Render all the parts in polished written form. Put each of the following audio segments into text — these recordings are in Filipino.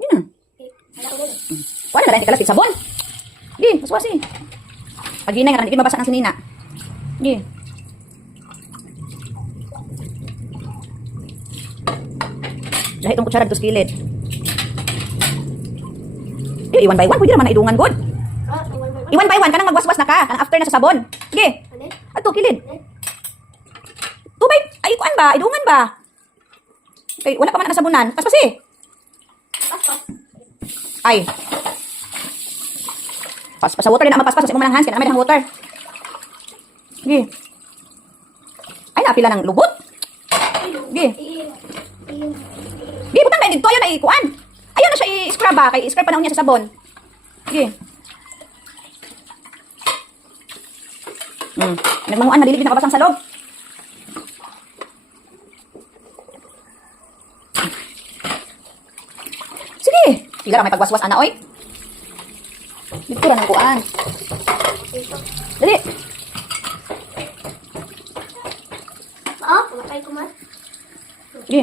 Yan na. Kuha na lang, ikalat sabon. Sige, waswasi. Pag ginay nga, hindi mabasa ng sinina. Sige. Dahil itong kutsara dito sa kilid. Iwan by one, pwede naman na idungan good. Iwan by one, kanang magwaswas na ka. Kanang after na sa sabon. Sige. Ato, kilid. Tubay, ay, kuan ba? Idungan ba? Okay, wala pa man na sabunan. Paspas eh. Ay. Paspas sa water din ang magpaspas sa imong manang hands. Kaya naman ang water. Sige. Ay, napila ng lubot. Sige. Sige, butang na dito. Ayaw na ikuan. Ayaw na siya i-scrub ba? Kaya i-scrub pa na niya sa sabon. Sige. Nagmanguan, madilig din nakabasang sa loob. Sige. Pila lang may pagwaswas, ana, oy. Dito ra ng kuan. Dali. Matay ko man. Sige.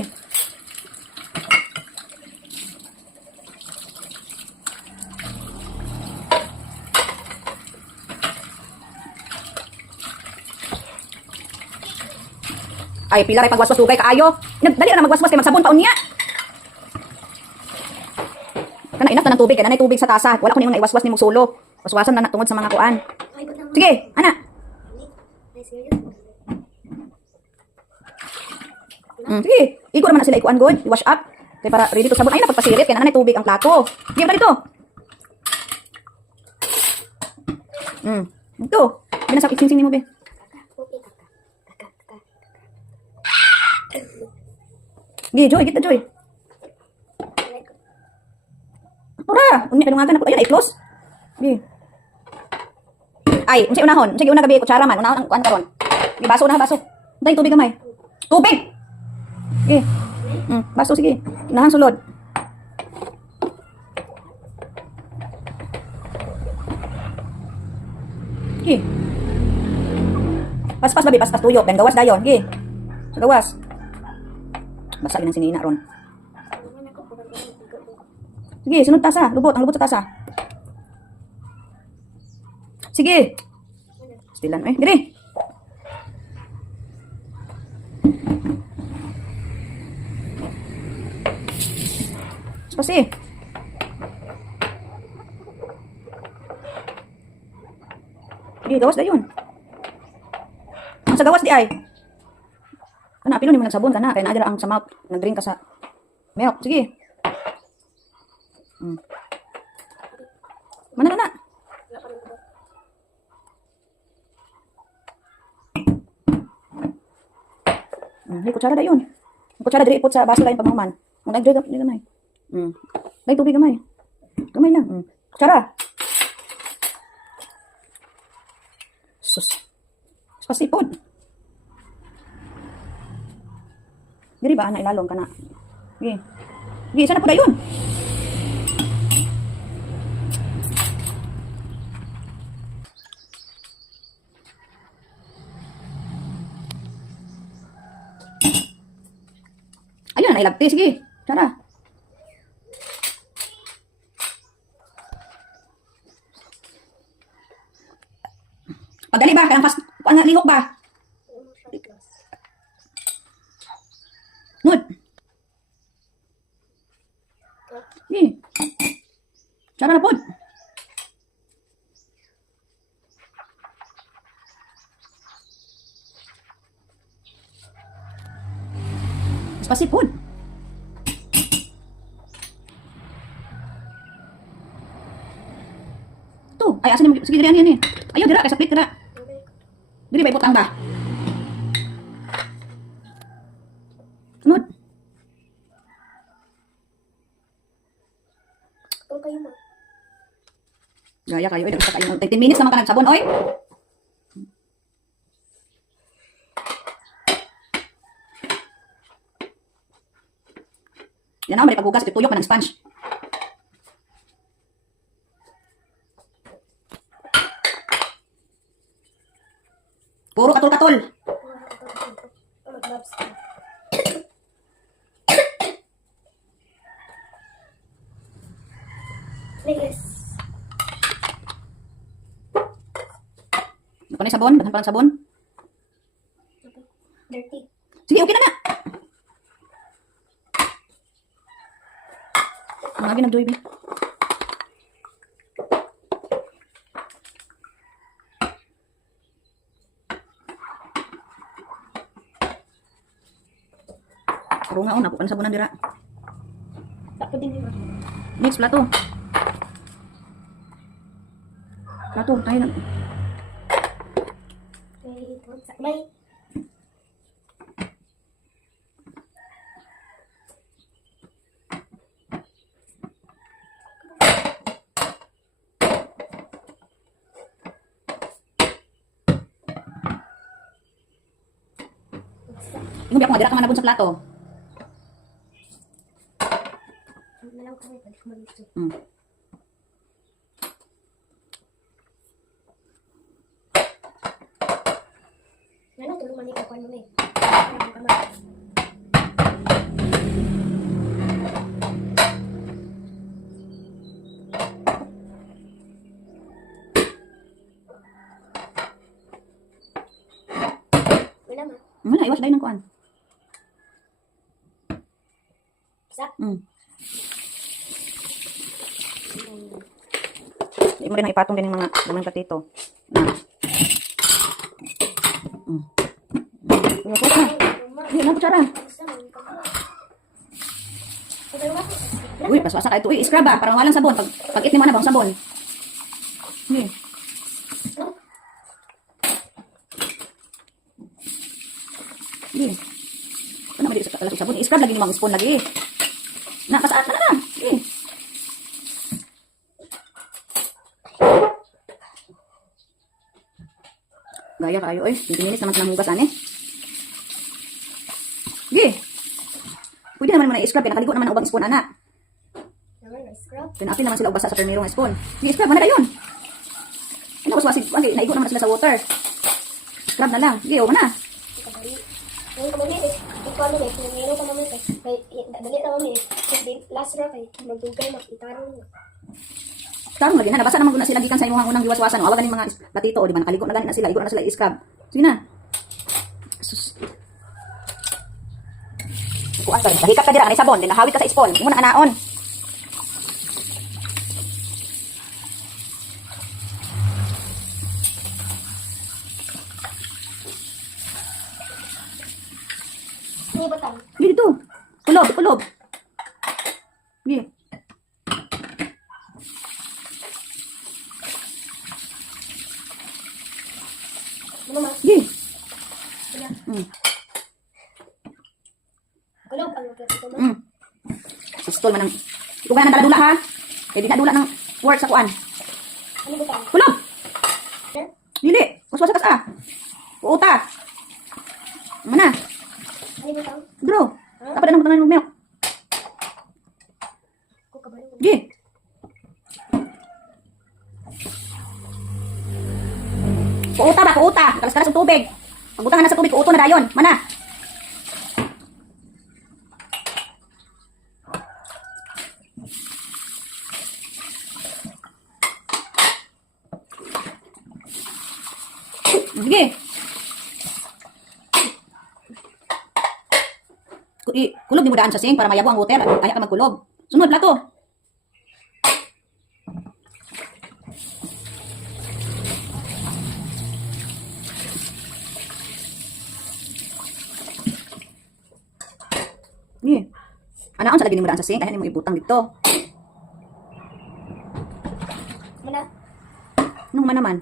Ay, pila ray pagwaswas dugay kaayo. Dali ra magwaswas kay magsabon paun niya. Kana enough na ng tubig, kana nay tubig sa tasa. Wala ko nimong naiwaswas nimong sulo. Waswasan na tungod sa mga kuan. Sige, ana. Sige, igor man na sila ikuan good, wash up. Kay para ready to sabon ay napagpasirit kay nanay tubig ang plato. Sige ba dito? Ito. Binasap iksing-sing nimo be. Gi, Joy, kita Joy. Ora, unya kadungagan ako. Ayun, i-close. Gi. Ay, unsay unahon? Unsay una gabi kutsara man, unahon ang kuan karon. Gi, baso na, baso. Untay tubig gamay. Tubig. Gi. Baso sige. Unahan sulod. Gi. Pas-pas babi, pas-pas tuyo, ben gawas dayon, gi. Gawas. Basa ng sinina ron. Sige, sunod tasa. Lubot. Ang lubot sa tasa. Sige. Stilan. Diri. Spasi. Sige, gawas na yun. Ang sa gawas di ay. Kana, pilo ni mo nagsabon ka na. Kaya naadira ang sa mouth. Nag-drink ka sa milk. Sige. Mana na? May kutsara da yun. Kutsara diri ipot sa baso lain pagmahuman. Kung nag-drink up, gamay. May tubig gamay. Gamay lang. Kutsara. Sus. Spasipod. Diri ba ana ilalong kana? Gi. Gi, sana po dayon. Ayun na ilagti sige. Sana. Pagdali ba kayang fast kuan lihok ba? Nud. Ni. Cara na pod. Spasi pod. Tu, ay asa ni sige diri ani ni. Ayo dira kay saplit dira. Diri ba iputang ba? Nud. Gaya kayo, dapat kayo. 30 minutes naman ka nagsabon, oy. Yan na, may paghugas, ituyok ka ng sponge. Puro katol-katol. Yes. Ano pa na yung sabon? Bahan pa ng sabon? Dirty. Sige, okay na nga. Ang lagi nag-joy, babe. Puro nga, ako pa ng sabunan dira. Dapat din diba? Next, plato. Plato, tayo na. May. Yung biyak mo, dira ka manabon sa plato. Nalaw kami pag kumalit. Hmm. Ano, tulungan ni Kakuan mo eh. Wala ma. Wala, iwas dahil ng kuan. Isa. Hindi mo rin ipatong din yung mga lamang platito. Na. Hindi, na kutsara. Uy, paswasa ka ito. Uy, scrub ah, para walang sabon. Pag-it ni mo na bang sabon. Hindi. Hindi. Ano naman dito sa kalasig sabon? I-scrub lagi ni mga spoon lagi. Na, pasaat na lang. Hindi. Gaya kayo, oy. 20 minutes naman sa hugas, ane. Sige. Pwede naman naman i-scrub. Nakaligo naman ang ubang spoon, anak. Naman, scrub. Pinapil naman sila ubasa sa permirong spoon. Sige, scrub. Mana na yun? Ano, waswasig. Okay, naigo naman sila sa water. Scrub na lang. Sige, o, mana. Ngayon ka mamit eh. Ikaw ano eh. Ngayon ka mamit eh. Dali na mamit eh. Last rock eh. Magdugay, itarong. Tarong lagi na. Nabasa naman na sila gikan sa imong unang giwaswasan. Awa ganing mga platito, o, di ba? Nakaligo na gani na sila. Igo na sila i-scrub. Sige na. Sus. Kuan ka. Dahikat ka dira. Kanay sabon. Din nahawit ka sa spoon. Hindi mo na anaon. Hindi ba tayo? Sige dito. Kulob, kulob. Sige. Ano ma? Sige. Wala. Hmm. Kulog ang platito mo. Hmm. Sistol man ang... Ikaw ba na dala-dula ha? Eh, di na dula ng work sa kuan. Ano ba tayo? Kulob! Ha? Dili. Waswasa ka sa. Uuta. Mana? Ano ba tayo? Bro. Dapat na tangan mo milk. Ako kabalo. Sige. Kuuta ba? Kuuta. Kalas-kalas ang tubig. Pagbutangan na sa tubig, kuuto na dayon. Mana? Sige. Kulob ni mo daan sa sink para mayabo ang water. Kaya ka magkulob. Sunod, plato. Sige. Anaon sa lagi ni mo daan sa sink. Kaya ni mo ibutang dito. Mana? Anong man naman?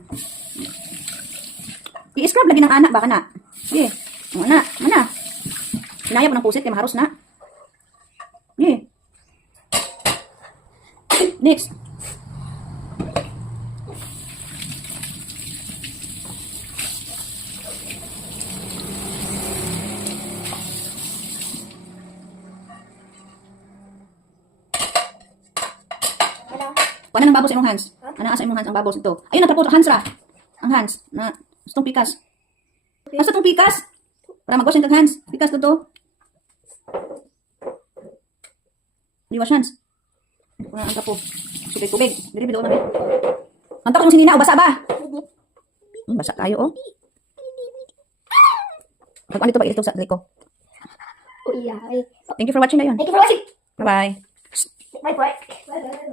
I-scrub lagi ng anak. Baka na. Sige. Mana? Mana? Sinaya mo ng pusit kaya maharos na. Sige. Next. Ano? Paano ng babos sa imong hands? Ano sa imong hands ang babos ito? Ayun, natapos. Hands ra. Ang hands. Na, itong pikas. Nasa itong pikas? Para mag-wash yung hands. Pikas to to. Di wash hands. Wala ang tapo. Tubig. Dili bido na. Antok yung sinina o basa ba? Basa kayo oh. Pag ano ito ba ito sa liko? Oh iya. Thank you for watching na yun. Thank you for watching. Bye-bye. Bye bye. Bye bye.